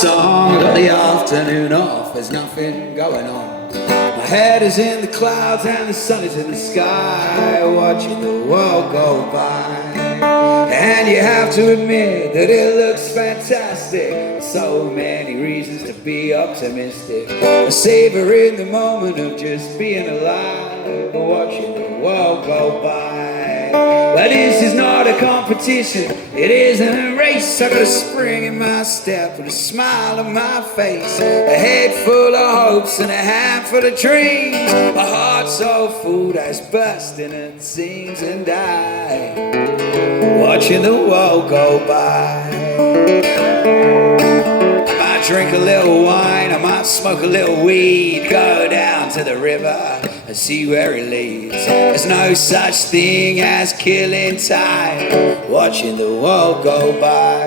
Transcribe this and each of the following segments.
song. I got the afternoon off, there's nothing going on. My head is in the clouds and the sun is in the sky, watching the world go by. And you have to admit that it looks fantastic. So many reasons to be optimistic. Savoring the moment of just being alive, watching the world go by. But this is not a competition, it isn't a race. I got a spring in my step and a smile on my face, a head full of hopes and a handful of dreams, a heart so full that it's bursting at the seams, and I watching the world go by. I might drink a little wine, I might smoke a little weed, go down to the river and see where it leads. There's no such thing as killing time, watching the world go by.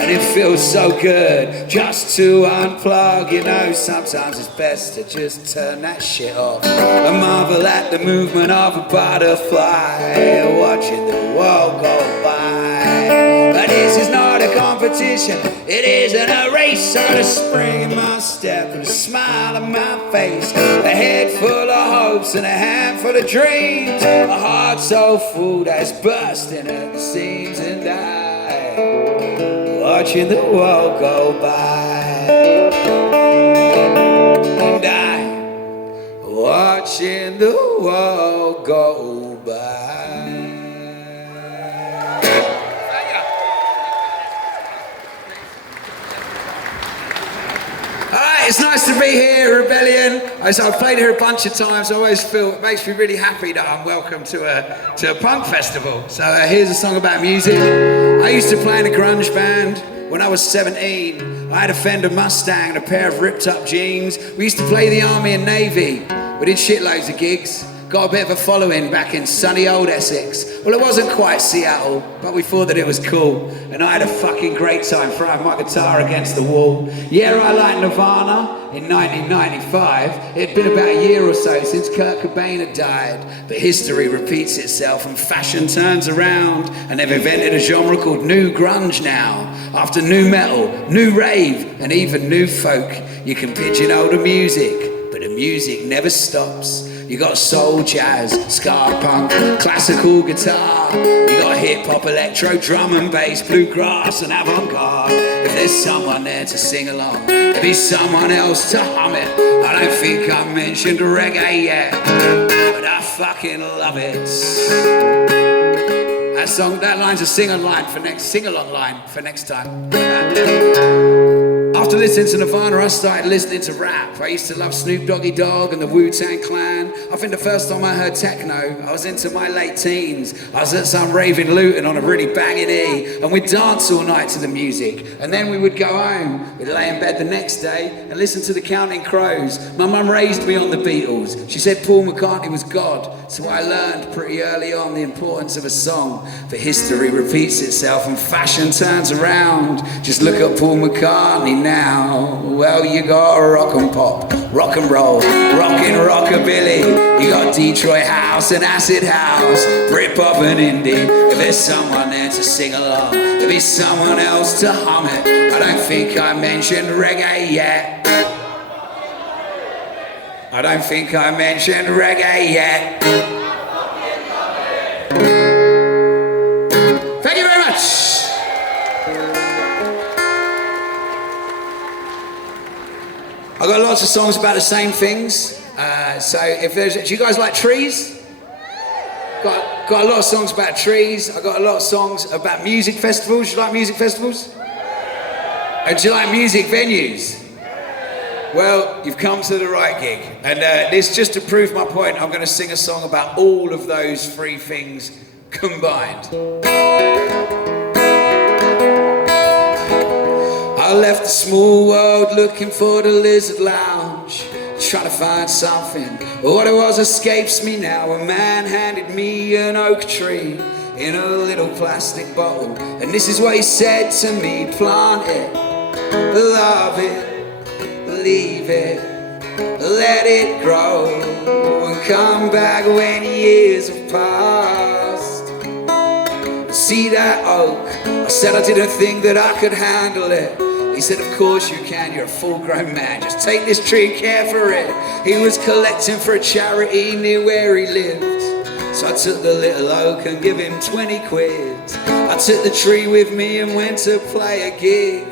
And it feels so good just to unplug. You know, sometimes it's best to just turn that shit off and marvel at the movement of a butterfly, watching the world go by. But this is not a competition, it isn't a race. I got a spring in my step and a smile on my face, a head full of hopes and a handful of dreams, a heart so full that it's bursting at the seams, and I watching the world go by. And I watching the world go by. It's nice to be here, Rebellion. I've played here a bunch of times. I always feel it makes me really happy that I'm welcome to a punk festival. So here's a song about music. I used to play in a grunge band when I was 17. I had a Fender Mustang and a pair of ripped up jeans. We used to play the Army and Navy. We did shitloads of gigs. Got a bit of a following back in sunny old Essex. Well, it wasn't quite Seattle, but we thought that it was cool. And I had a fucking great time throwing my guitar against the wall. Yeah, I liked Nirvana in 1995. It'd been about a year or so since Kurt Cobain had died. But history repeats itself and fashion turns around. And they've invented a genre called new grunge now. After new metal, new rave, and even new folk, you can pigeonhole the music, but the music never stops. You got soul, jazz, ska, punk, classical guitar. You got hip hop, electro, drum and bass, bluegrass and avant-garde. If there's someone there to sing along, there'll be someone else to hum it. I don't think I mentioned reggae yet, but I fucking love it. That line's a sing-along line for next time. After listening to Nirvana, I started listening to rap. I used to love Snoop Doggy Dogg and the Wu-Tang Clan. I think the first time I heard techno, I was into my late teens. I was at some raving Luton on a really banging E, and we'd dance all night to the music. And then we would go home, we'd lay in bed the next day and listen to the Counting Crows. My mum raised me on the Beatles. She said Paul McCartney was God, so I learned pretty early on the importance of a song. But history repeats itself and fashion turns around. Just look at Paul McCartney now. Well, you got rock and pop, rock and roll, rockin' rockabilly. You got Detroit house and acid house, Britpop and indie. If there's someone there to sing along, there'll be someone else to hum it. I don't think I mentioned reggae yet. I don't think I mentioned reggae yet. Thank you very much. I've got lots of songs about the same things. So if there's, do you guys like trees? Got a lot of songs about trees. I've got a lot of songs about music festivals. Do you like music festivals? And do you like music venues? Well, you've come to the right gig. And this, just to prove my point, I'm going to sing a song about all of those three things combined. I left the small world looking for the Lizard Lounge, trying to find something. What it was escapes me now. A man handed me an oak tree in a little plastic bottle, and this is what he said to me: plant it, love it, leave it, let it grow, and come back when years have passed. See that oak? I said I didn't think that I could handle it. He said, of course you can, you're a full-grown man. Just take this tree and care for it. He was collecting for a charity near where he lived. So I took the little oak and give him 20 quid. I took the tree with me and went to play a gig.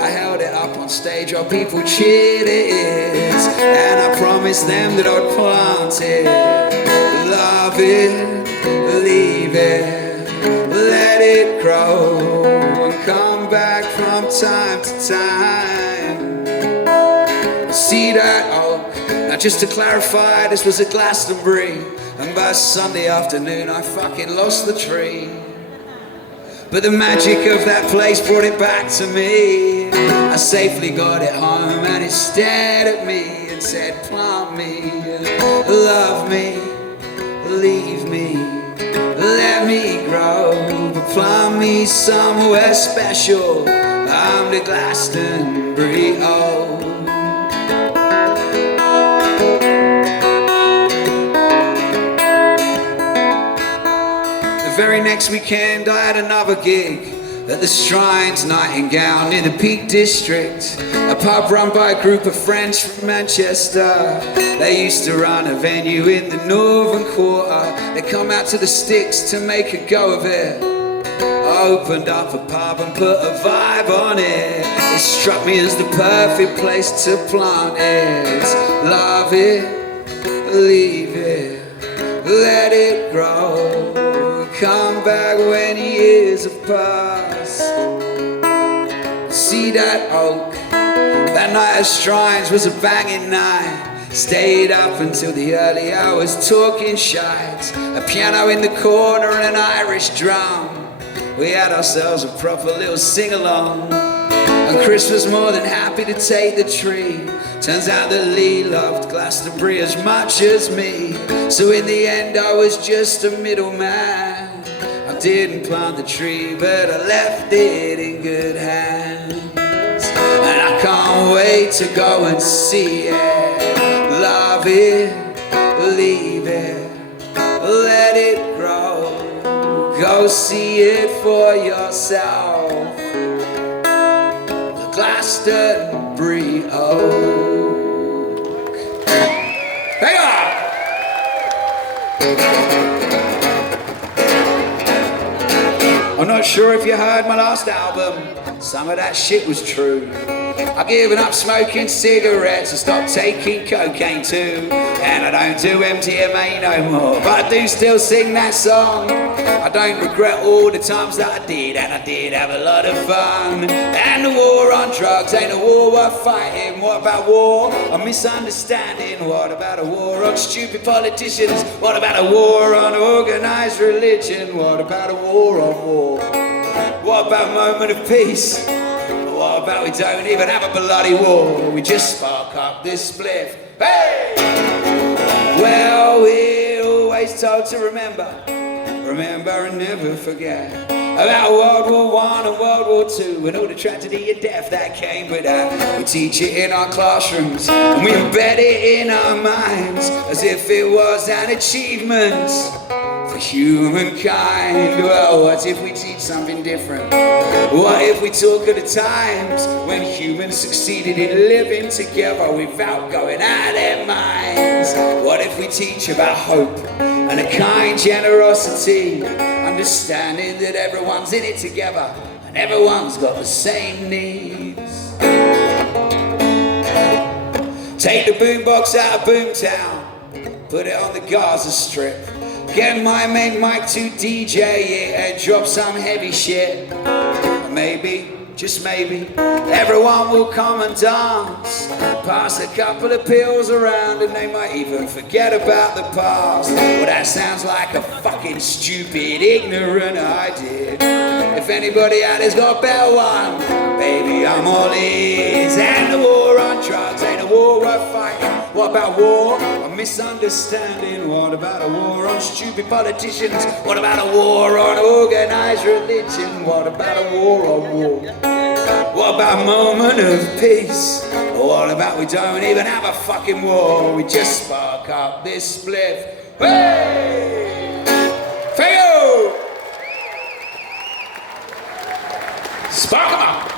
I held it up on stage while people cheered it. And I promised them that I'd plant it. Love it, leave it, let it grow, and come back from time to time. See that oak? Now just to clarify, this was at Glastonbury. And by Sunday afternoon I fucking lost the tree. But the magic of that place brought it back to me. I safely got it home and it stared at me and said, plant me, love me, leave me, let me grow, but plant me somewhere special. I'm the Glastonbury oak. The very next weekend I had another gig at the Shrines Nightingale near the Peak District, a pub run by a group of friends from Manchester. They used to run a venue in the Northern Quarter. They come out to the sticks to make a go of it. I opened up a pub and put a vibe on it. It struck me as the perfect place to plant it. Love it, leave it, let it grow, come back when years have passed. See that oak? That night at Shrines was a banging night. Stayed up until the early hours talking shite. A piano in the corner and an Irish drum. We had ourselves a proper little sing-along. And Chris was more than happy to take the tree. Turns out that Lee loved Glastonbury as much as me. So in the end I was just a middleman. I didn't plant the tree, but I left it in good hands. And I can't wait to go and see it. Love it, leave it, let it grow. Go see it for yourself. The Glastonbury oak. Hang on! I'm not sure if you heard my last album. Some of that shit was true. I've given up smoking cigarettes and stopped taking cocaine too. And I don't do MDMA no more, but I do still sing that song. I don't regret all the times that I did, and I did have a lot of fun. And the war on drugs ain't a war worth fighting. What about war on misunderstanding? What about a war on stupid politicians? What about a war on organised religion? What about a war on war? What about a moment of peace? What about we don't even have a bloody war? We just spark up this spliff. Hey! Well, we're always told to remember and never forget about World War I and World War II and all the tragedy and death that came with that. We teach it in our classrooms and we embed it in our minds as if it was an achievement for humankind. Well, what if we teach something different? What if we talk of the times when humans succeeded in living together without going out of their minds? What if we teach about hope and a kind generosity, understanding that everyone's in it together and everyone's got the same needs? Take the boombox out of Boomtown, put it on the Gaza Strip. Get my mate Mike to DJ it and drop some heavy shit. Maybe, just maybe, everyone will come and dance. Pass a couple of pills around and they might even forget about the past. Well, that sounds like a fucking stupid, ignorant idea. If anybody out there's got a better one, baby, I'm all ears. And the war on drugs ain't a war worth fighting. What about war on misunderstanding? What about a war on stupid politicians? What about a war on organised religion? What about a war on war? What about a moment of peace? What about we don't even have a fucking war? We just spark up this spliff. Hey! Theo! Spark 'em up!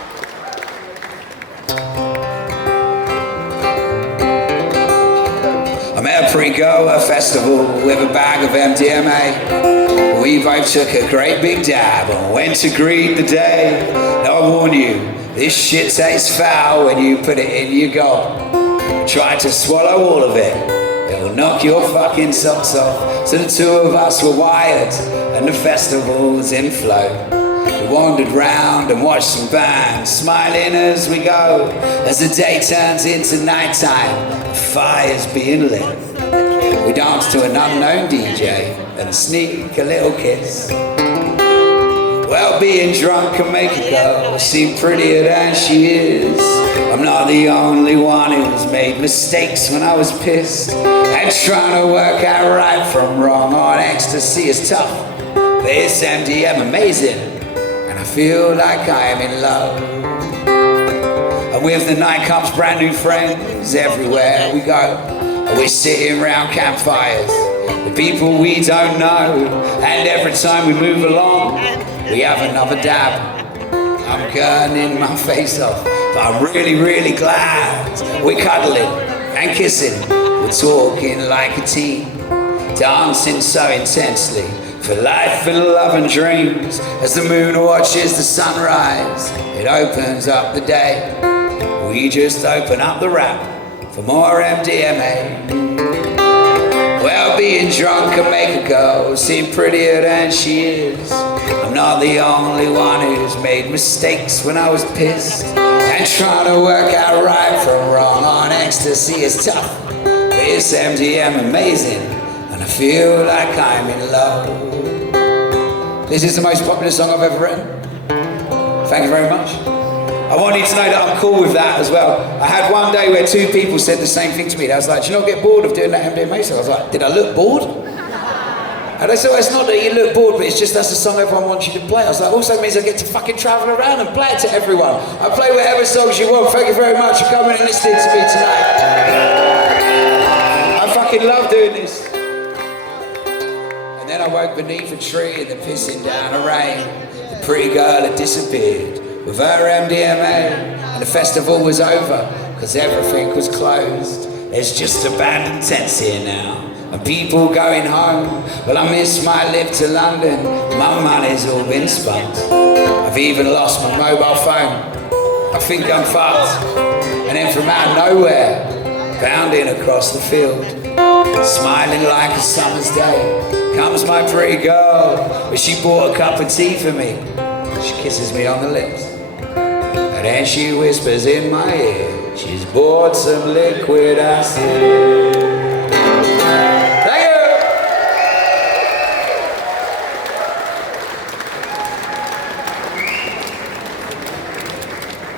pretty girl at a festival with a bag of MDMA. We both took a great big dab and went to greet the day. Now I warn you, this shit tastes foul when you put it in your gob. Try to swallow all of it, it'll knock your fucking socks off. So the two of us were wired and the festival's in flow. We wandered round and watched some bands, smiling as we go. As the day turns into nighttime, fire's being lit. We dance to an unknown DJ and sneak a little kiss. Well, being drunk can make a girl seem prettier than she is. I'm not the only one who's made mistakes when I was pissed. And trying to work out right from wrong on ecstasy is tough. But it's MDM amazing. I feel like I am in love. And with the night comes brand new friends everywhere we go. And we're sitting round campfires with people we don't know. And every time we move along, we have another dab. I'm gurning my face off, but I'm really, really glad we're cuddling and kissing. We're talking like a team, dancing so intensely. For life and love and dreams, as the moon watches the sunrise, it opens up the day. We just open up the wrap for more MDMA. Well, being drunk can make a girl seem prettier than she is. I'm not the only one who's made mistakes when I was pissed. And trying to work out right from wrong on ecstasy is tough. But it's MDM amazing, and I feel like I'm in love. This is the most popular song I've ever written. Thank you very much. I want you to know that I'm cool with that as well. I had one day where two people said the same thing to me. They was like, do you not get bored of doing that MDMA song? I was like, did I look bored? And they said, well, it's not that you look bored, but it's just that's the song everyone wants you to play. I was like, also means I get to fucking travel around and play it to everyone. I play whatever songs you want. Thank you very much for coming and listening to me tonight. I fucking love doing this. And then I woke beneath a tree in the pissing down of rain. The pretty girl had disappeared with her MDMA. And the festival was over, cause everything was closed. There's just abandoned tents here now, and people going home. Well, I miss my live to London. My money's all been spent. I've even lost my mobile phone. I think I'm fucked. And then from out of nowhere, bounding across the field, smiling like a summer's day, comes my pretty girl. But she bought a cup of tea for me. She kisses me on the lips, and then she whispers in my ear, she's bought some liquid acid. Thank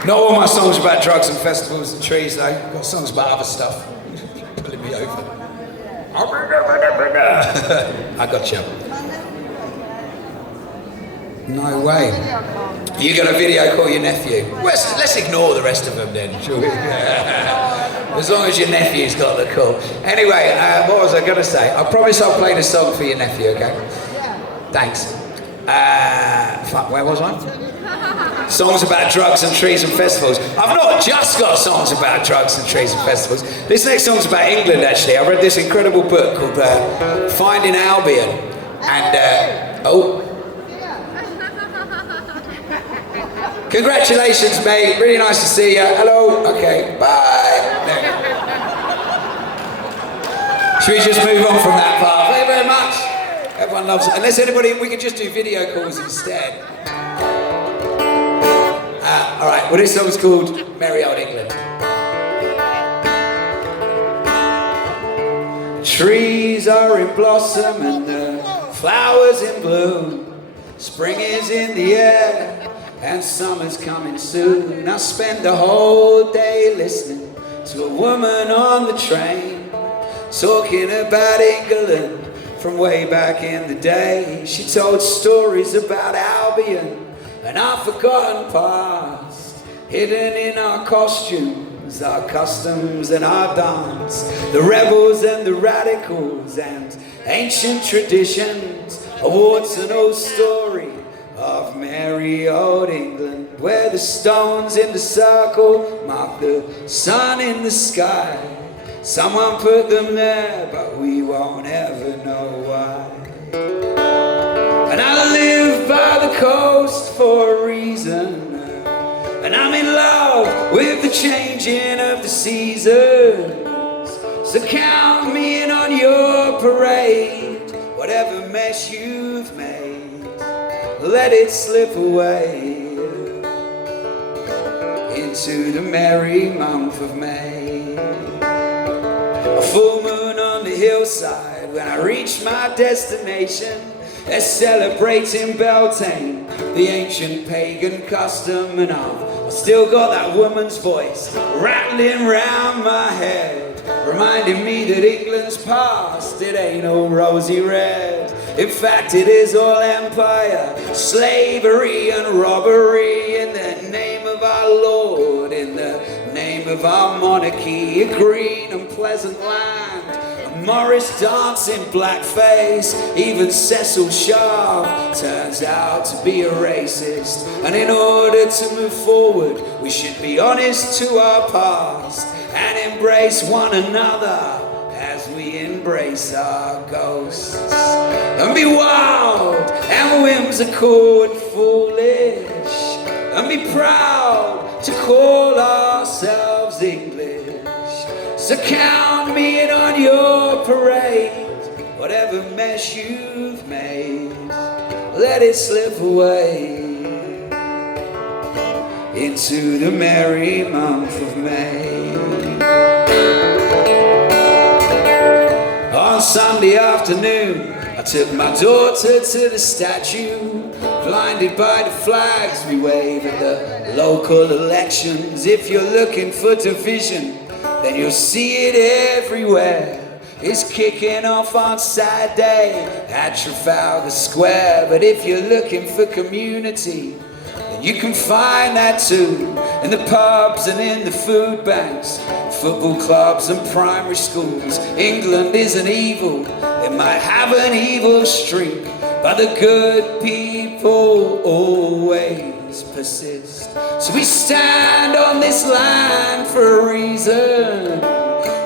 you! Not all my songs are about drugs and festivals and trees though. I've got songs about other stuff. Pulling me over. I got you. No way. You got a video call your nephew. Let's ignore the rest of them then, shall we? As long as your nephew's got the call. Anyway, what was I going to say? I promise I'll play the song for your nephew, okay? Thanks. Fuck, where was I? Songs about drugs and trees and festivals. I've not just got songs about drugs and trees and festivals. This next song's about England, actually. I read this incredible book called Finding Albion. And, congratulations, mate. Really nice to see you. Hello. Okay, bye. Should we just move on from that part? Thank you very much. Everyone loves it. Unless anybody, we could just do video calls instead. All right, well, this song's called Merry Old England. Trees are in blossom and the flowers in bloom. Spring is in the air and summer's coming soon. I spend the whole day listening to a woman on the train, talking about England from way back in the day. She told stories about Albion and our forgotten past, hidden in our costumes, our customs and our dance, the rebels and the radicals and ancient traditions, a warts and old story of merry old England, where the stones in the circle mark the sun in the sky. Someone put them there, but we won't ever know why. And I live by the coast for a reason, and I'm in love with the changing of the seasons. So count me in on your parade. Whatever mess you've made, let it slip away into the merry month of May. A full moon on the hillside. When I reach my destination, they're celebrating Beltane, the ancient pagan custom, and I've still got that woman's voice rattling round my head, reminding me that England's past, it ain't all rosy red. In fact, it is all empire, slavery and robbery, in the name of our Lord, in the name of our monarchy. A green and pleasant land, a Morris dancing blackface, even Cecil Sharp turns out to be a racist. And in order to move forward, we should be honest to our past and embrace one another as we embrace our ghosts. And be wild and whimsical and foolish, and be proud to call ourselves English. So count me in on your parade. Whatever mess you've made, let it slip away into the merry month of May. On Sunday afternoon, I took my daughter to the statue. Blinded by the flags we wave at the local elections. If you're looking for division, then you'll see it everywhere. It's kicking off on Saturday at Trafalgar Square. But if you're looking for community, then you can find that too, in the pubs and in the food banks, football clubs and primary schools. England isn't evil, it might have an evil streak, but the good people always persist. So we stand on this land for a reason.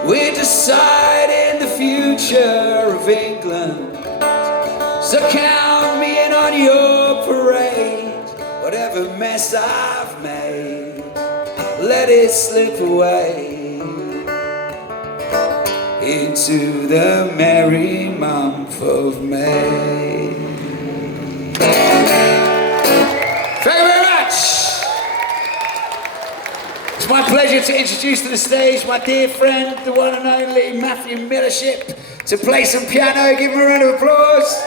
We're deciding the future of England. So count me in on your parade. Whatever mess I've made, let it slip away into the merry month of May. Thank you very much. It's my pleasure to introduce to the stage my dear friend, the one and only Matthew Millership, to play some piano. Give him a round of applause.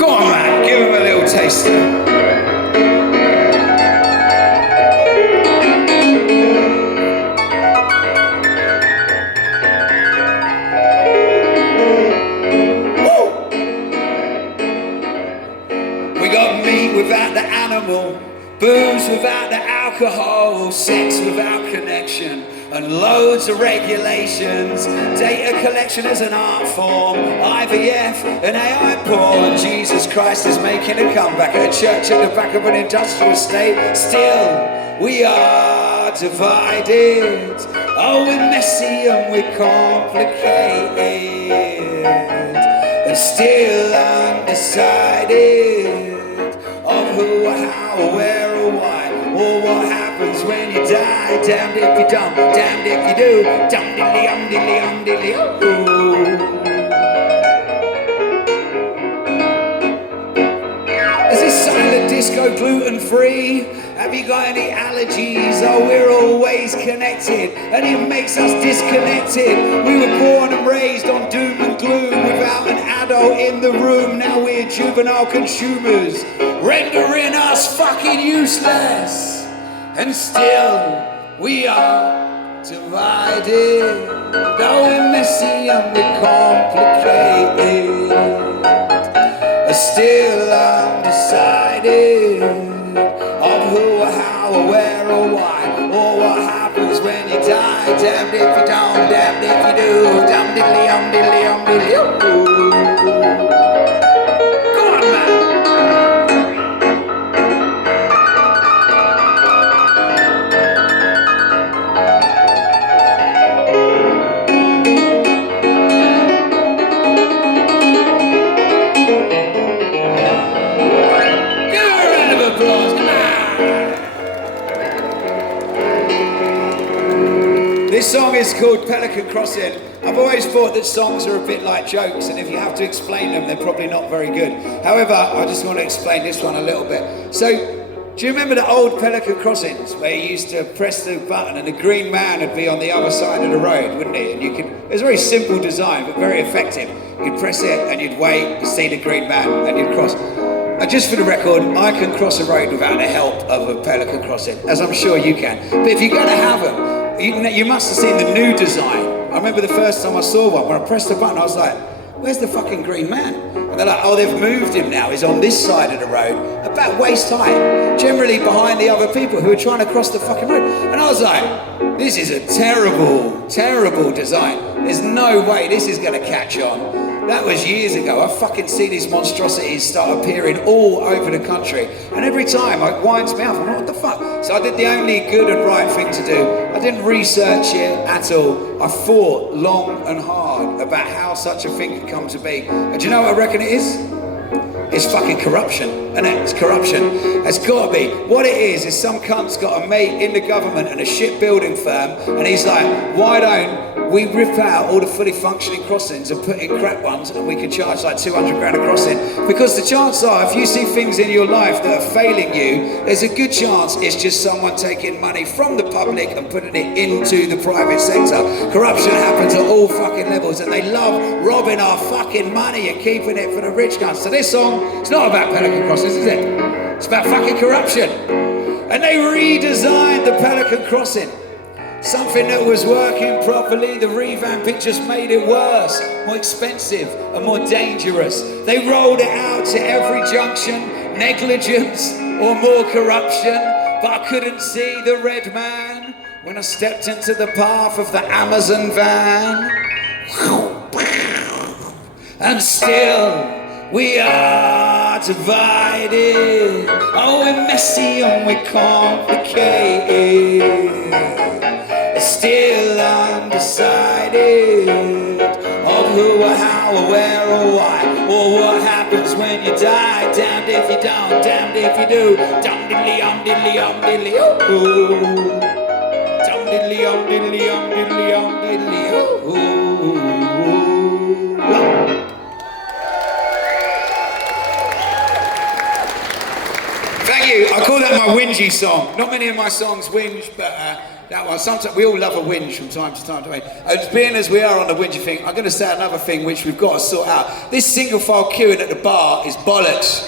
Go on, man, give him a little taster. Without the animal, booze without the alcohol, sex without connection, and loads of regulations. Data collection as an art form, IVF and AI porn. Jesus Christ is making a comeback at a church at the back of an industrial estate. Still, we are divided. Oh, we're messy and we're complicated, and still undecided of who or how or where or why, or what happens when you die. Damned if you don't, damned if you do. Dum dilly dilly dilly oh. Is this silent disco gluten free? Have you got any allergies? Oh, we're always connected, and it makes us disconnected. We were born and raised on doom and gloom, without an adult in the room. Now we're juvenile consumers, rendering us fucking useless. And still, we are divided. Though we're messy and we're complicated, still undecided of who or how or where or why, or what happens when you die. Damned if you don't, damned if you do. Dum diddly diddly diddly. Go on, man. This song is called Pelican Crossing. I've always thought that songs are a bit like jokes, and if you have to explain them, they're probably not very good. However, I just want to explain this one a little bit. So, do you remember the old Pelican crossings where you used to press the button and the green man would be on the other side of the road, wouldn't he? And it was a very simple design, but very effective. You'd press it and you'd wait, you'd see the green man, and you'd cross. And just for the record, I can cross a road without the help of a Pelican crossing, as I'm sure you can. But if you're going to have them, you must have seen the new design. I remember the first time I saw one, when I pressed the button, I was like, where's the fucking green man? And they're like, oh, they've moved him now. He's on this side of the road, about waist height, generally behind the other people who are trying to cross the fucking road. And I was like, this is a terrible, terrible design. There's no way this is going to catch on. That was years ago. I fucking see these monstrosities start appearing all over the country. And every time it winds me up. I'm like, what the fuck? So I did the only good and right thing to do. I didn't research it at all. I thought long and hard about how such a thing could come to be. And do you know what I reckon it is? It's fucking corruption, isn't it? It's corruption. It's got to be. What it is some cunt's got a mate in the government and a shipbuilding firm, and he's like, why don't we rip out all the fully functioning crossings and put in crap ones, and we can charge like 200 grand a crossing? Because the chances are, if you see things in your life that are failing you, there's a good chance it's just someone taking money from the public and putting it into the private sector. Corruption happens at all fucking levels, and they love robbing our fucking money and keeping it for the rich guys. So this song, it's not about Pelican crossings, is it? It's about fucking corruption. And they redesigned the Pelican crossing. Something that was working properly, the revamp, it just made it worse, more expensive and more dangerous. They rolled it out to every junction, negligence or more corruption, but I couldn't see the red man when I stepped into the path of the Amazon van. And still we are divided. Oh, we're messy and we're complicated. Still undecided of who or how or where or why, or what happens when you die. Damned if you don't, damned if you do. Dum diddly diddly diddly oh. Dum diddly diddly diddly diddly oh. Thank you. I call that my whingy song. Not many of my songs whinge, but that one. Sometimes we all love a whinge from time to time, don't we? As being as we are on the whingy thing, I'm going to say another thing which we've got to sort out. This single file queuing at the bar is bollocks.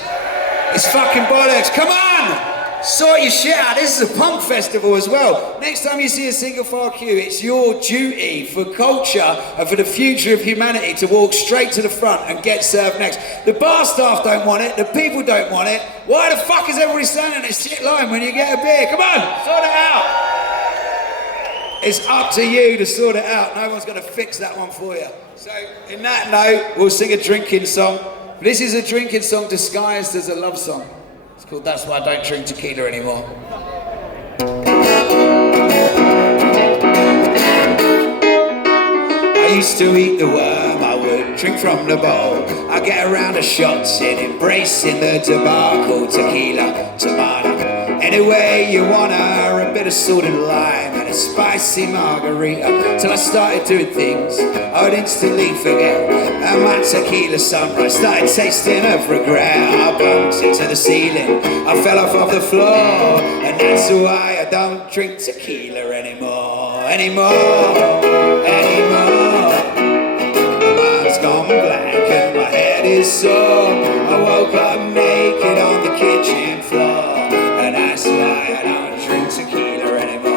It's fucking bollocks. Come on! Sort your shit out. This is a punk festival as well. Next time you see a single file queue, it's your duty for culture and for the future of humanity to walk straight to the front and get served next. The bar staff don't want it. The people don't want it. Why the fuck is everybody standing in this shit line when you get a beer? Come on, sort it out. It's up to you to sort it out. No one's going to fix that one for you. So, in that note, we'll sing a drinking song. This is a drinking song disguised as a love song. It's called That's Why I Don't Drink Tequila Anymore. I used to eat the worm, I would drink from the bowl. I get around the shots in embracing the debacle. Tequila, tomato, any way you wanna. A bit of salted lime and a spicy margarita. Till I started doing things I would instantly forget. And my tequila sunrise started tasting of regret. I bumped into the ceiling, I fell off the floor. And that's why I don't drink tequila anymore. Anymore. My mind's gone black and my head is sore. I woke up naked on the kitchen floor. And that's why I don't drink tequila anymore.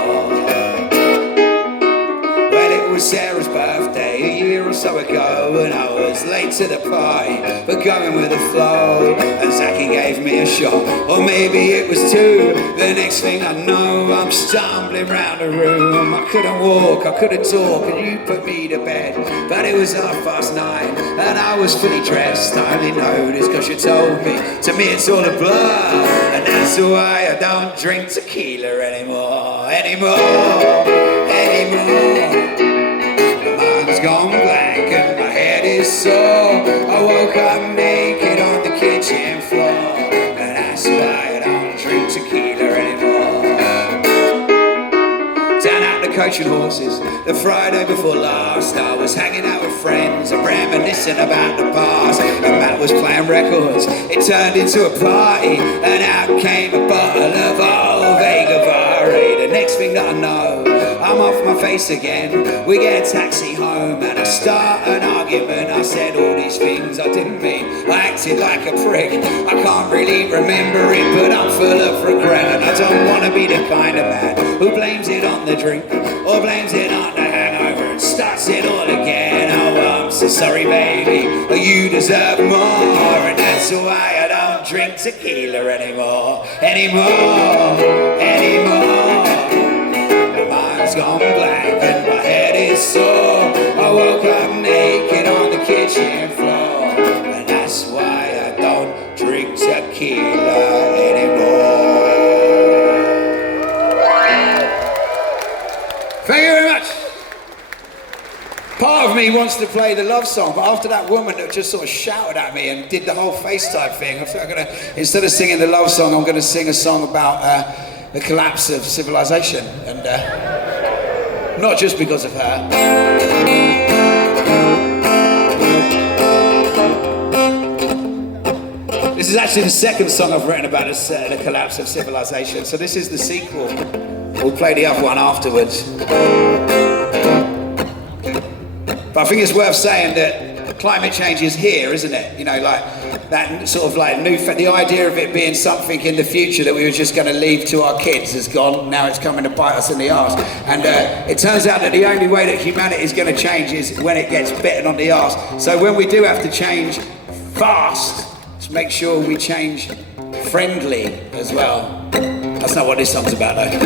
Well, it was Sarah's birthday a year or so ago, and I was late to the party, but going with the flow. And Zachy gave me a shot, or maybe it was two. The next thing I know, I'm stumbling round the room. I couldn't walk, I couldn't talk, and you put me to bed. But it was 9:30, and I was fully dressed. I only noticed because you told me. To me it's all a blur, and that's why I don't drink tequila anymore. My mind's gone black and my head is sore. I woke up naked on the kitchen floor, and that's why I don't drink tequila anymore. Down at the racing horses. The Friday before last, I was hanging out with friends and reminiscing about the past. And Matt was playing records. It turned into a party, and out came a bottle of old Vega Vari. The next thing that I know, I'm off my face again. We get a taxi home and I start an argument. I said all these things I didn't mean. I acted like a prick. I can't really remember it, but I'm full of regret. And I don't want to be the kind of man who blames it on the drink or blames it on the hangover and starts it all again. Oh, I'm so sorry, baby, but you deserve more. And that's why I don't drink tequila anymore. Mind's gone blank and my head is sore. I woke up naked on the kitchen floor, and that's why I don't drink tequila anymore. Thank you very much. Part of me wants to play the love song, but after that woman that just sort of shouted at me and did the whole FaceTime thing, I think I'm gonna, instead of singing the love song, I'm gonna sing a song about the collapse of civilization, and not just because of her. This is actually the second song I've written about the collapse of civilization, so this is the sequel. We'll play the other one afterwards. But I think it's worth saying that climate change is here, isn't it? You know, like that sort of like the idea of it being something in the future that we were just going to leave to our kids has gone. Now it's coming to bite us in the arse. And it turns out that the only way that humanity is going to change is when it gets bitten on the arse. So when we do have to change fast, let's make sure we change friendly as well. That's not what this song's about though.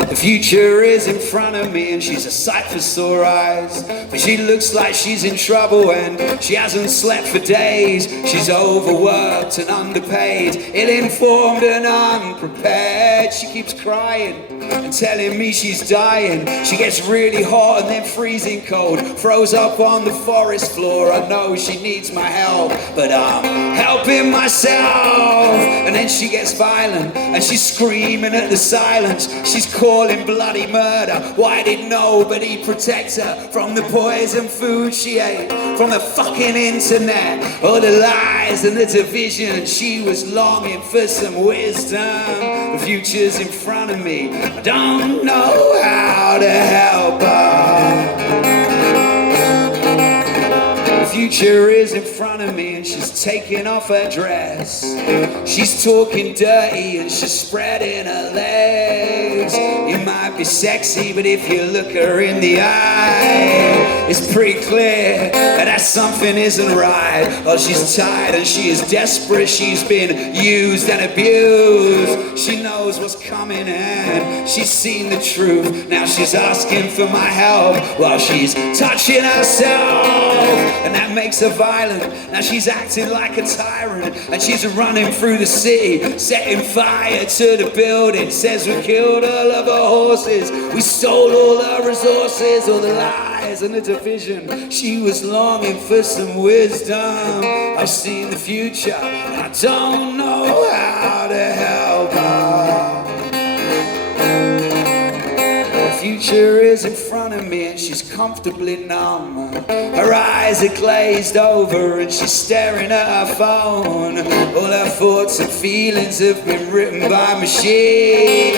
The future is in front of me and she's a sight for sore eyes. But she looks like she's in trouble and she hasn't slept for days. She's overworked and underpaid, ill-informed and unprepared. She keeps crying and telling me she's dying. She gets really hot and then freezing cold, throws up on the forest floor. I know she needs my help, but I'm helping myself. And then she gets violent and she's screaming at the silence. She's calling bloody murder. Why did nobody protect her from the poison food she ate, from the fucking internet, all the lies and the division? She was longing for some wisdom. The future's in front of me, I don't know how to help her. The future is in front of me and she's taking off her dress. She's talking dirty and she's spreading her legs. You might be sexy, but if you look her in the eye, it's pretty clear that something isn't right. Oh, she's tired and she is desperate. She's been used and abused. She knows what's coming and she's seen the truth. Now she's asking for my help while she's touching herself. And that makes her violent. Now she's acting like a tyrant and she's running through the city, setting fire to the building. Says we killed all of her horses, we stole all her resources, all the lies and the division. She was longing for some wisdom. I've seen the future and I don't know how to help her. The future is in front of me and she's comfortably numb. Her eyes are glazed over and she's staring at her phone. All her thoughts and feelings have been written by machine.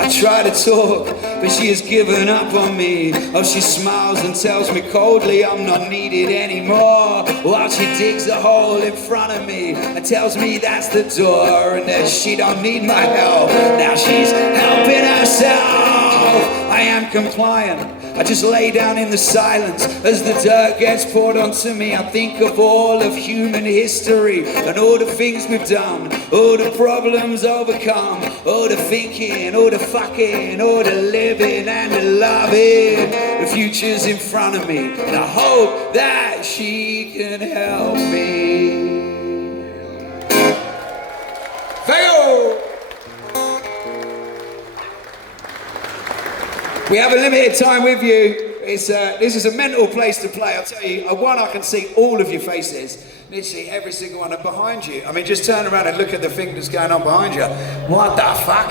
I try to talk, but she has given up on me. Oh, she smiles and tells me coldly I'm not needed anymore, while she digs a hole in front of me and tells me that's the door and that she don't need my help. Now she's helping herself. I am compliant. I just lay down in the silence as the dirt gets poured onto me. I think of all of human history and all the things we've done, all the problems overcome, all the thinking, all the fucking, all the living and the loving. The future's in front of me and I hope that she can help me. Fail! We have a limited time with you. This is a mental place to play. I'll tell you, one, I can see all of your faces. Literally every single one behind you. I mean, just turn around and look at the thing that's going on behind you. What the fuck?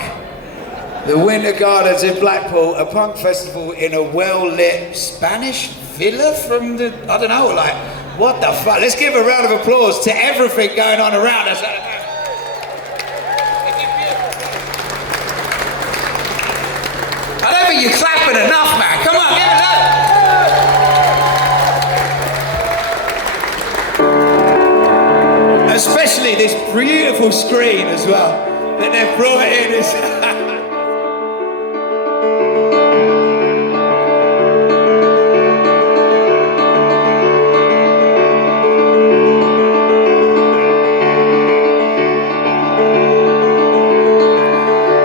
The Winter Gardens in Blackpool, a punk festival in a well-lit Spanish villa from the, I don't know, like, what the fuck? Let's give a round of applause to everything going on around us. I don't think you're clapping enough, man. Come on, give it up. Especially this beautiful screen as well that they've brought in.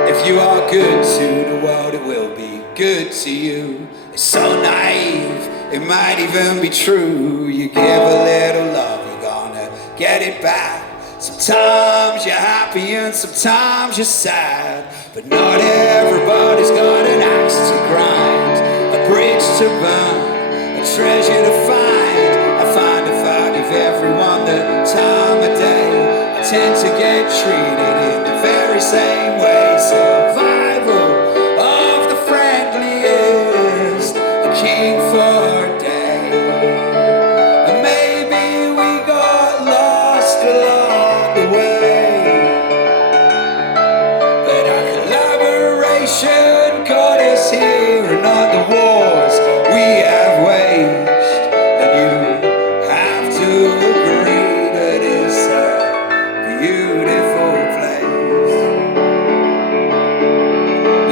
If you are good to the world, it will be good to you. It's so naive, it might even be true. You give a little love, you're gonna get it back. Sometimes you're happy and sometimes you're sad, but not everybody's got an axe to grind, a bridge to burn, a treasure to find. I find if I give everyone the time of day, I tend to get treated in the very same way. Survival of the friendliest, a king for a day. And maybe we got lost along the way, but our collaboration got us here, and not the wars we have waged. And you have to agree that it's a beautiful place.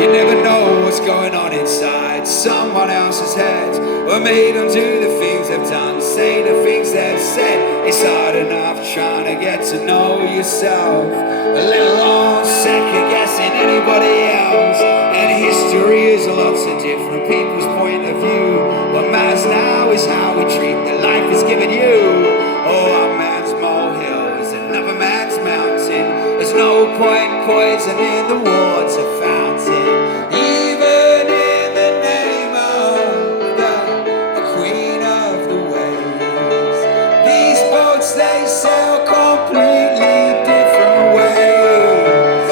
You never know what's going on inside someone else's head, or made them do the things they've done, say the things they've said. It's hard enough trying to get to know yourself, a little on second guessing anybody else. And history is lots of different people's point of view. What matters now is how we treat the life it's given you. Oh, one man's molehill is another man's mountain. There's no point poisoning the water fountain, even in the name of the queen of the waves. These boats, they sail completely different ways,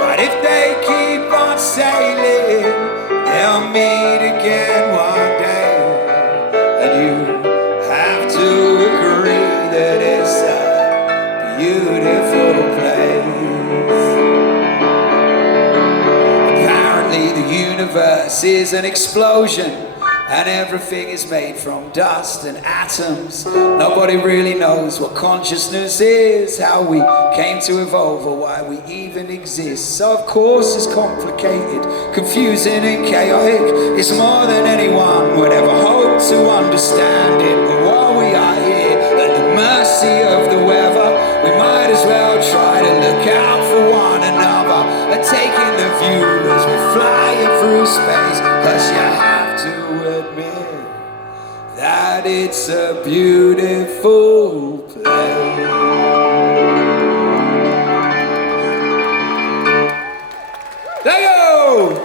but if they keep on sailing, they'll meet again one day. And you have to agree that it's a beautiful place. Apparently the universe is an explosion, and everything is made from dust and atoms. Nobody really knows what consciousness is, how we came to evolve, or why we even exist. So of course it's complicated, confusing and chaotic. It's more than anyone would ever hope to understand it. But while we are here at the mercy of the weather, we might as well try to look out for one another, and taking the view as we're flying through space. Cause you have to admit that it's a beautiful place. There you go!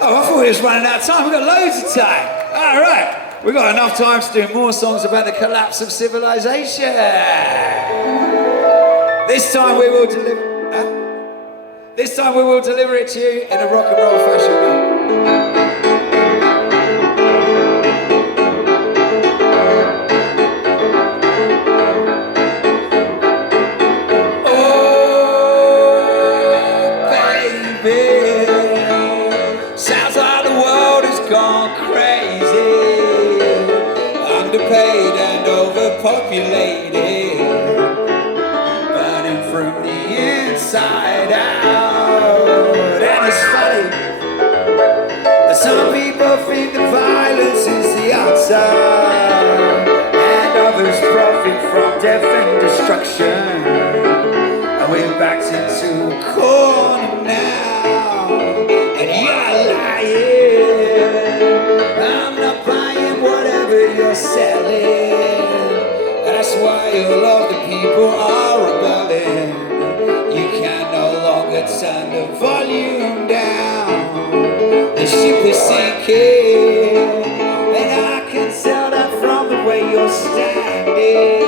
Oh, I thought we was running out of time. We've got loads of time. All right. We've got enough time to do more songs about the collapse of civilization. This time we will deliver. This time we will deliver it to you in a rock and roll fashion. Underpaid and overpopulated, burning from the inside out. And it's funny that some people think that violence is the outside, and others profit from death and destruction. And we're backed into a corner now, and you're lying. I'm not buying whatever you're selling. That's why all of the people are rebelling. You can no longer turn the volume down. The ship is sinking, and I can tell that from the way you're standing.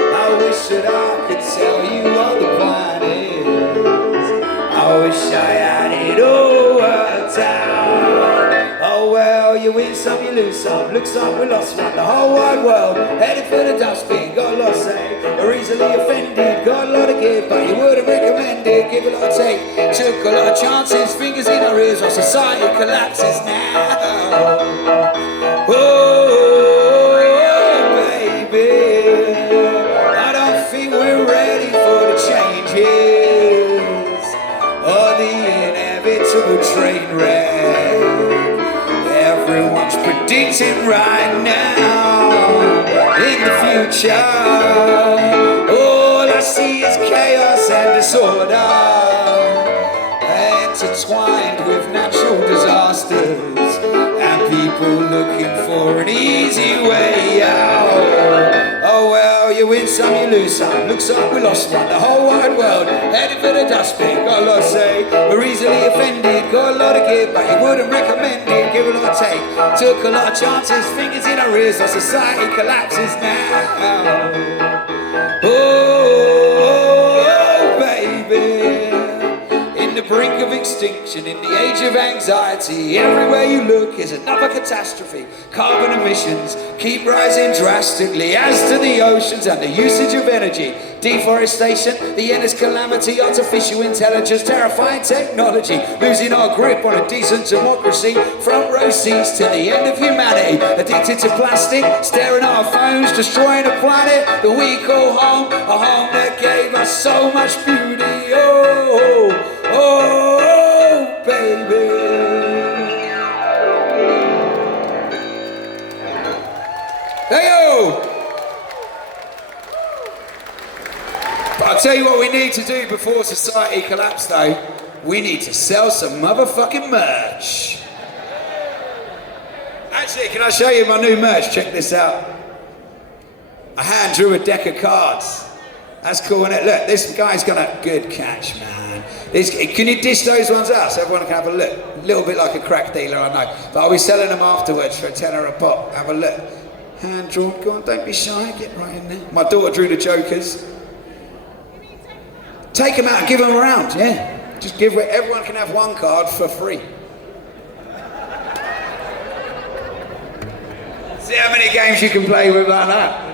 I wish that I could tell you all the lose some. Looks like we lost one. The whole wide world headed for the dustbin. Got a lot to say, or easily offended. Got a lot to give, but you wouldn't recommend it. Give a lot to take, took a lot of chances. Fingers in our ears while society collapses now. Oh, baby, I don't think we're ready for the changes or the inevitable train wreck everyone's predicting right now. In the future, all I see is chaos and disorder, intertwined with natural disasters, and people looking for an easy way out. Oh well, you win some, you lose some. Looks like we lost one. The whole wide world headed for the dustbin. Got a lot to say, we're easily offended. Got a lot to give, but you wouldn't recommend it. Give a lot to take, took a lot of chances. Fingers in our ears, our society collapses now. Oh, baby, in the brink of extinction, in the age of anxiety, everywhere you look is another catastrophe. Carbon emissions keep rising drastically, as to the oceans and the usage of energy. Deforestation, the endless calamity, artificial intelligence, terrifying technology, losing our grip on a decent democracy, front row seats to the end of humanity, addicted to plastic, staring at our phones, destroying a planet that we call home, a home that gave us so much beauty. Oh, oh, baby. Hey, yo! I'll tell you what we need to do before society collapses, though. We need to sell some motherfucking merch. Actually, can I show you my new merch? Check this out. I hand drew a deck of cards. That's cool, isn't it? Look, this guy's got a good catch, man. Can you dish those ones out so everyone can have a look? A little bit like a crack dealer, I know. But I'll be selling them afterwards for £10 a pop. Have a look. Hand drawn. Go on, don't be shy. Get right in there. My daughter drew the jokers. Take them out and give them around, yeah. Just give, everyone can have one card for free. See how many games you can play with like that.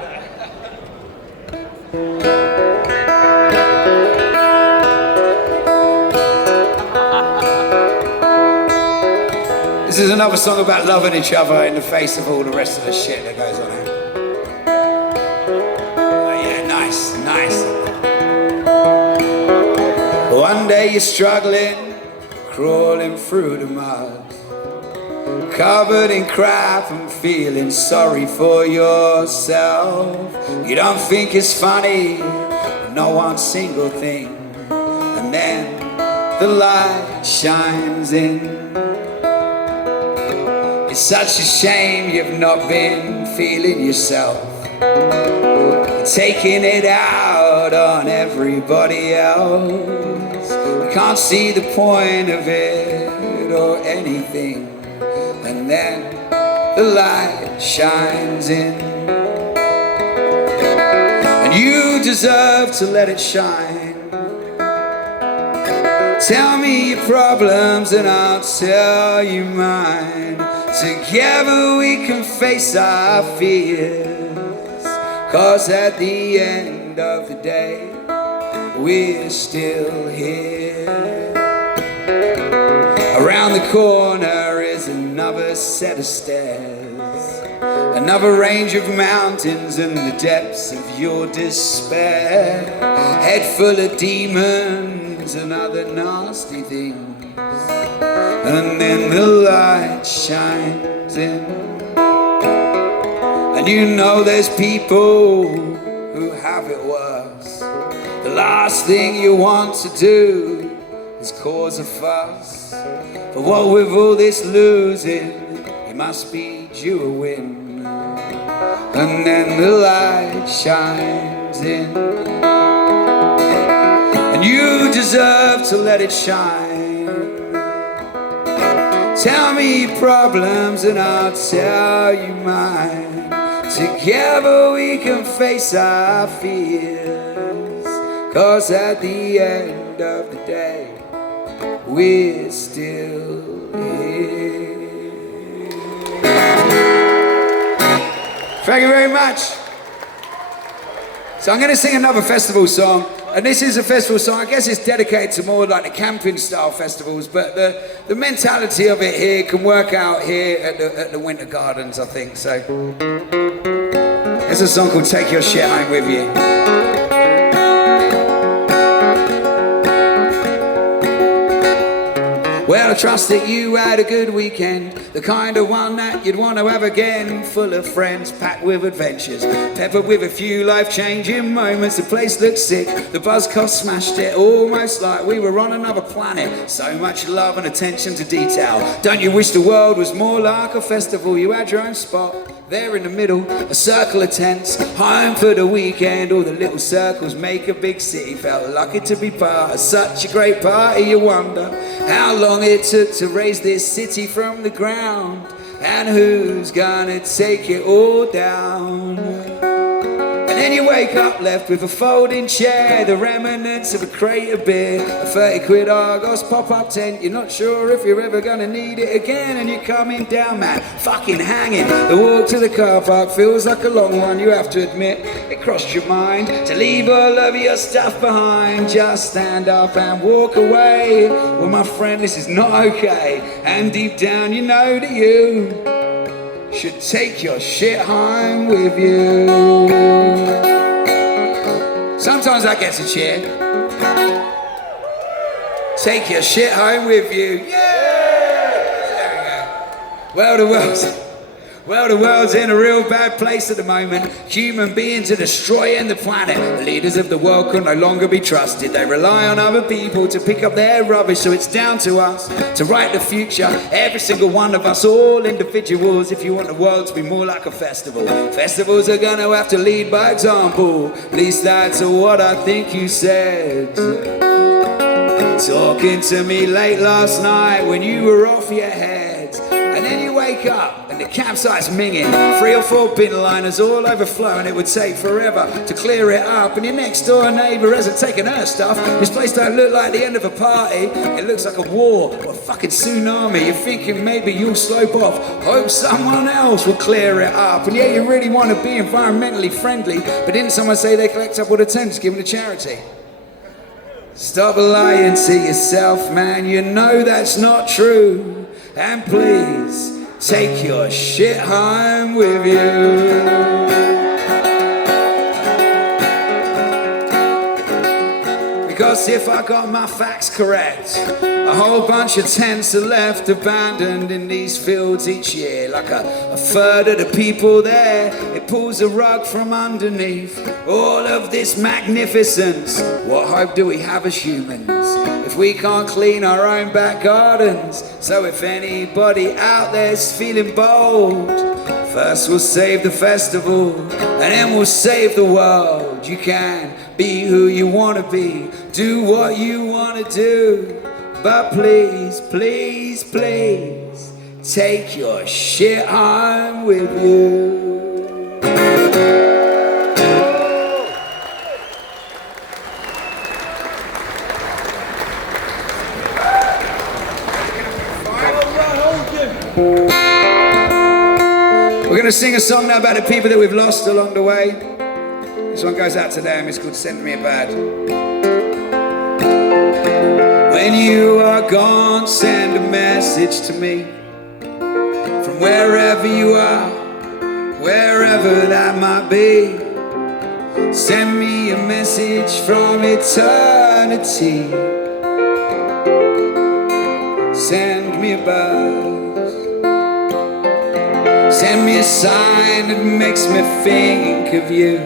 This is another song about loving each other in the face of all the rest of the shit that goes on here. Oh yeah, nice, nice. One day you're struggling, crawling through the mud, covered in crap and feeling sorry for yourself. You don't think it's funny, no one single thing, and then the light shines in. It's such a shame you've not been feeling yourself. You're taking it out on everybody else. You can't see the point of it or anything, and then the light shines in. And you deserve to let it shine. Tell me your problems and I'll tell you mine. Together we can face our fears, 'cause at the end of the day we're still here. Around the corner is another set of stairs, another range of mountains in the depths of your despair. Head full of demons and other nasty things, and then the light shines in. And you know there's people who have it worse. The last thing you want to do is cause a fuss. But what with all this losing, it must be due a win. And then the light shines in. And you deserve to let it shine. Tell me your problems and I'll tell you mine. Together we can face our fears, 'cause at the end of the day we're still here. Thank you very much. So I'm going to sing another festival song, and this is a festival song. I guess it's dedicated to more like the camping style festivals, but the mentality of it here can work out here at the Winter Gardens, I think. So it's a song called Take Your Shit Home With You. Well, I trust that you had a good weekend, the kind of one that you'd want to have again, full of friends, packed with adventures, peppered with a few life-changing moments. The place looked sick, the buzzcocks smashed it, almost like we were on another planet. So much love and attention to detail. Don't you wish the world was more like a festival? You had your own spot there in the middle, a circle of tents, home for the weekend. All the little circles make a big city. Felt lucky to be part of such a great party. You wonder how long it took to raise this city from the ground, and who's gonna take it all down. And then you wake up left with a folding chair, the remnants of a crate of beer, a 30 quid Argos pop-up tent. You're not sure if you're ever gonna need it again, and you're coming down, man, fucking hanging. The walk to the car park feels like a long one, you have to admit. It crossed your mind to leave all of your stuff behind. Just stand up and walk away. Well, my friend, this is not okay, and deep down you know that you should take your shit home with you. Sometimes that gets a cheer. Take your shit home with you. Yeah! There we go. Well, the world's in a real bad place at the moment. Human beings are destroying the planet. The leaders of the world can no longer be trusted. They rely on other people to pick up their rubbish, so it's down to us to write the future. Every single one of us, all individuals, if you want the world to be more like a festival. Festivals are gonna have to lead by example. At least that's what I think you said. Talking to me late last night when you were off your head. And then you wake up and the campsite's minging, 3 or 4 bin liners all overflowing. It would take forever to clear it up, and your next door neighbour hasn't taken her stuff. This place don't look like the end of a party. It looks like a war or a fucking tsunami. You're thinking maybe you'll slope off, hope someone else will clear it up. And yeah, you really want to be environmentally friendly, but didn't someone say they collect up all the tents, give them to charity? Stop lying to yourself, man, you know that's not true. And please, take your shit home with you. Because if I got my facts correct, a whole bunch of tents are left abandoned in these fields each year. Like a third of the people there, it pulls a rug from underneath all of this magnificence. What hope do we have as humans if we can't clean our own back gardens? So if anybody out there's feeling bold, first we'll save the festival, and then we'll save the world. You can be who you want to be, do what you want to do, but please, please, please, take your shit home with you. We're going to sing a song now about the people that we've lost along the way. This one goes out to them. It's called Send Me a Bad. When you are gone, send a message to me from wherever you are, wherever that might be. Send me a message from eternity. Send me a buzz. Send me a sign that makes me think of you,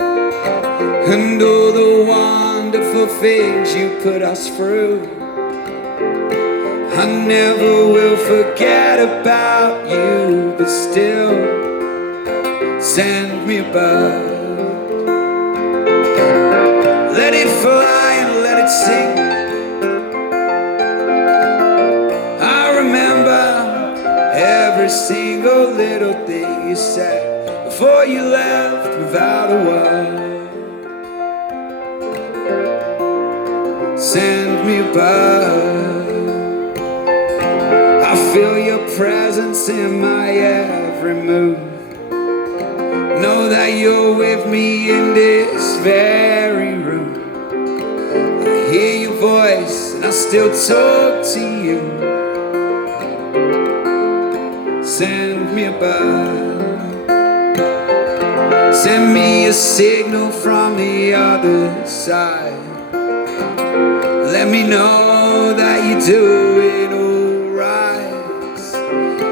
and all the wonderful things you put us through. I never will forget about you, but still, send me a bird. Let it fly and let it sing. I remember every single little thing you said before you left without a word. Send me a bird. I feel your presence in my every move. know that you're with me in this very room. I hear your voice and I still talk to you. Send me a bird, send me a signal from the other side. Let me know that you're doing alright.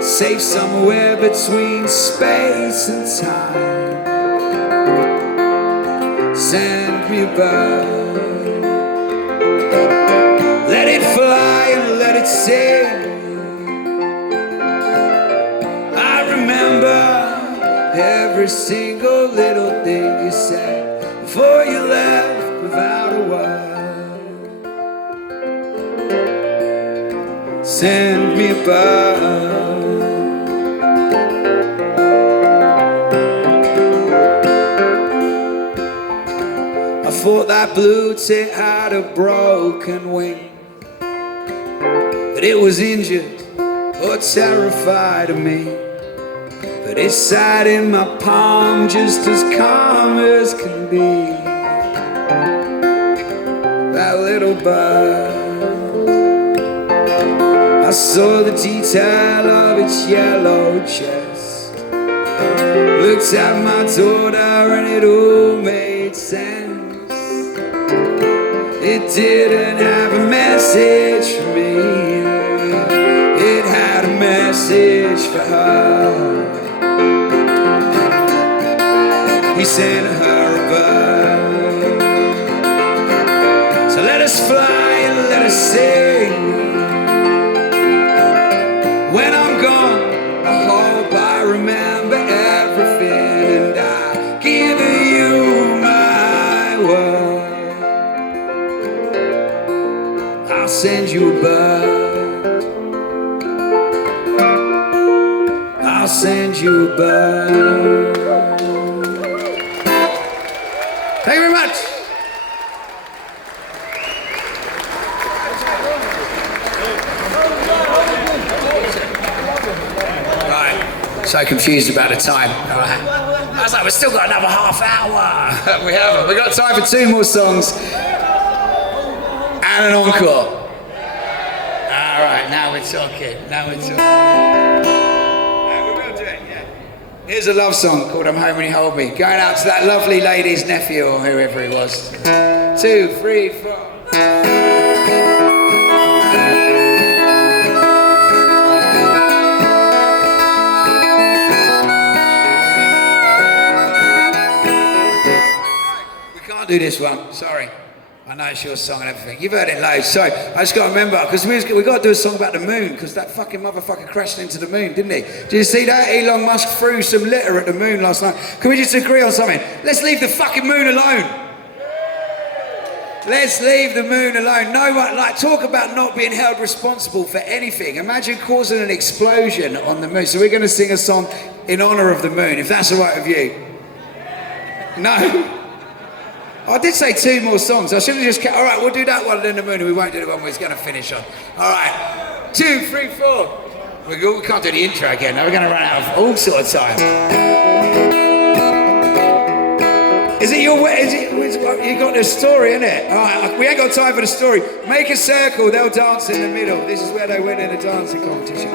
Safe somewhere between space and time. Send me a bird, let it fly and let it sing. I remember every single little thing you said before you left without a word. Send me a bird. I thought that blue tit had a broken wing, that it was injured or terrified of me. But it sat in my palm just as calm as can be. That little bird, I saw the detail of its yellow chest, looked at my daughter and it all made sense. It didn't have a message for me, it had a message for her. He sent her a bird, so let us fly and let us sing. When I'm gone, I hope I remember everything, and I give you my word. I'll send you a bird, I'll send you a bird. Thank you very much. Right, so confused about the time. All right. I was like, we've still got another half hour. We haven't. We've got time for 2 more songs and an encore. All right, now we're talking. Now we're talking. We will do it, yeah. Here's a love song called I'm Home When You Hold Me. Going out to that lovely lady's nephew or whoever he was. 2, 3, 4. Do this one, sorry. I know it's your song and everything. You've heard it loads, sorry. I just got to remember, because we got to do a song about the moon, because that fucking motherfucker crashed into the moon, didn't he? Did you see that? Elon Musk threw some litter at the moon last night. Can we just agree on something? Let's leave the fucking moon alone. Let's leave the moon alone. No one, like, talk about not being held responsible for anything. Imagine causing an explosion on the moon. So we're going to sing a song in honour of the moon, if that's all right with you. No? I did say 2 more songs. I should have just kept. All right, we'll do that one in the moon, and we won't do the one we're going to finish on. All right, 2, 3, 4. We can't do the intro again. Now we're going to run out of all sort of time. Is it your way? You got the story, innit? All right, we ain't got time for the story. Make a circle. They'll dance in the middle. This is where they win in a dancing competition.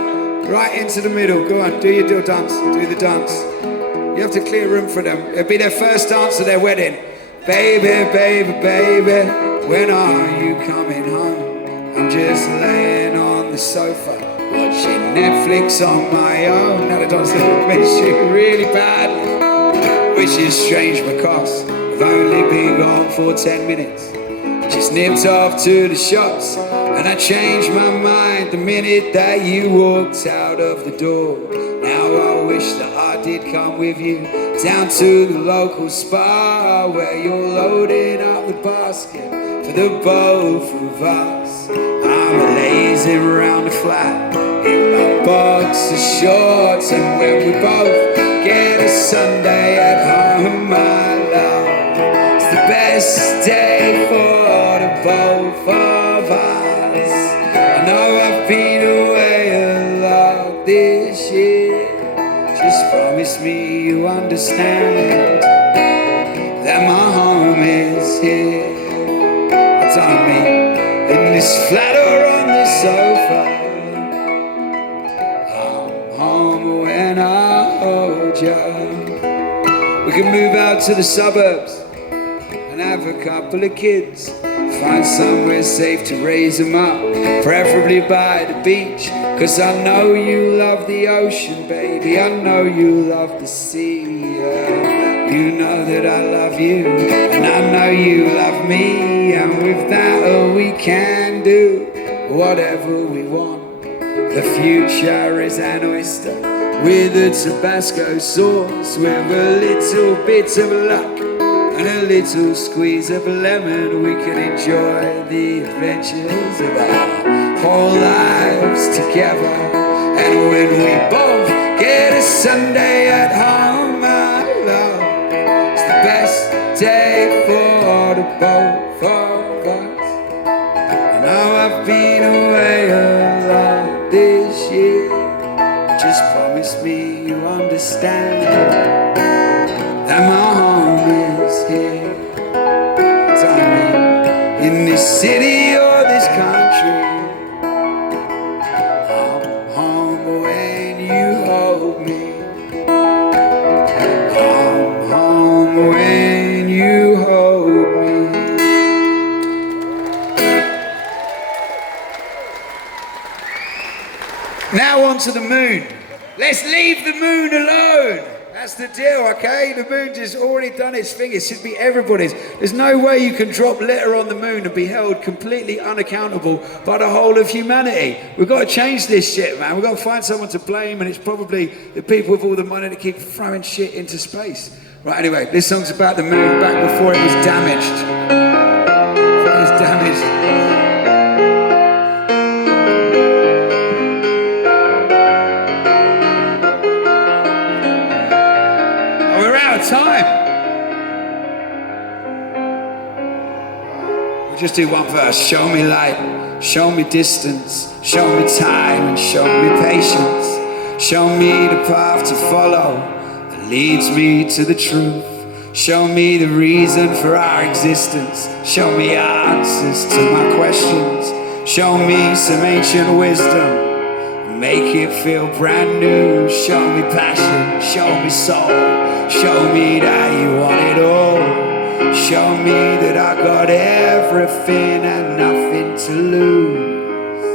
Right into the middle. Go on, do your dance. Do the dance. You have to clear room for them. It'll be their first dance of their wedding. Baby, baby, baby, when are you coming home? I'm just laying on the sofa, watching Netflix on my own. Now the dance will miss you really badly, which is strange because I've only been gone for 10 minutes. Just nipped off to the shops, and I changed my mind the minute that you walked out of the door. Now I wish that I did come with you down to the local spa, where you're loading up the basket for the both of us. I'm lazing around the flat in my boxer shorts, and when we both get a Sunday at home, my love, it's the best day for the both of us. I know I've been away a lot this year. Just promise me you understand that my home is here. It's on me in this flat or on this sofa. I'm home when I hold you. We can move out to the suburbs and have a couple of kids. Find somewhere safe to raise them up, preferably by the beach. 'Cause I know you love the ocean, baby, I know you love the sea. You know that I love you, and I know you love me. And with that we can do whatever we want. The future is an oyster with a Tabasco sauce, with a little bit of luck and a little squeeze of lemon. We can enjoy the adventures of our whole lives together. And when we both get a Sunday at home, my love, it's the best day for the both of us. I know I've been away a lot this year. Just promise me you understand that my home is here. Tell me, in this city or this country, I'm home when you hold me. I'm home when you hold me. Now on to the moon. Let's leave the moon alone. That's the deal, okay? The moon just already done its thing. It should be everybody's. There's no way you can drop litter on the moon and be held completely unaccountable by the whole of humanity. We've got to change this shit, man. We've got to find someone to blame, and it's probably the people with all the money to keep throwing shit into space. Right, anyway, this song's about the moon back before it was damaged. Before it was damaged. Time. We'll just do one verse. Show me light, show me distance, show me time, and show me patience. Show me the path to follow that leads me to the truth. Show me the reason for our existence. Show me answers to my questions. Show me some ancient wisdom, make it feel brand new. Show me passion, show me soul. Show me that you want it all. Show me that I got everything and nothing to lose.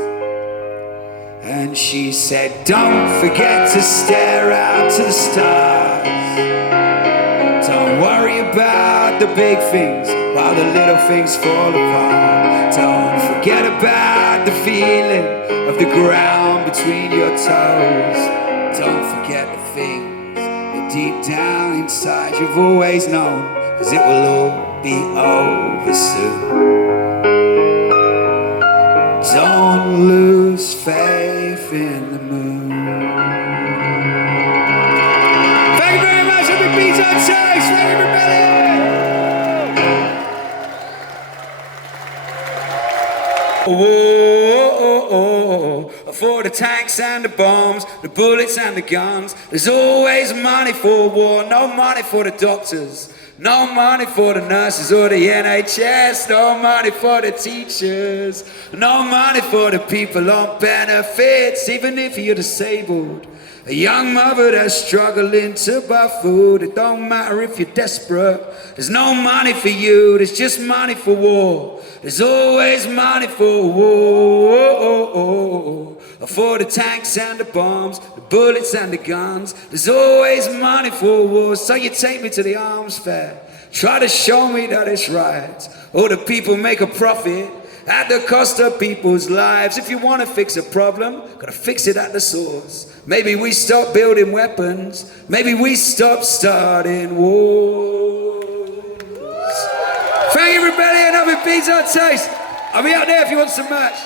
And she said, don't forget to stare out to the stars. Don't worry about the big things while the little things fall apart. Don't forget about the feeling of the ground between your toes. Don't forget the things deep down inside you've always known, 'cause it will all be over soon. Don't lose faith in the moon. Thank you very much. Every beat on taste. Thank you, Rebellion. For the tanks and the bombs, the bullets and the guns, there's always money for war. No money for the doctors, no money for the nurses or the NHS, no money for the teachers, no money for the people on benefits. Even if you're disabled, a young mother that's struggling to buy food, it don't matter if you're desperate. There's no money for you, there's just money for war. There's always money for war. For the tanks and the bombs, the bullets and the guns, there's always money for war. So you take me to the arms fair, try to show me that it's right. All the people make a profit at the cost of people's lives. If you want to fix a problem, gotta fix it at the source. Maybe we stop building weapons, maybe we stop starting wars. Thank you, Rebellion. I've been Beats on Taste. I'll be out there if you want some merch.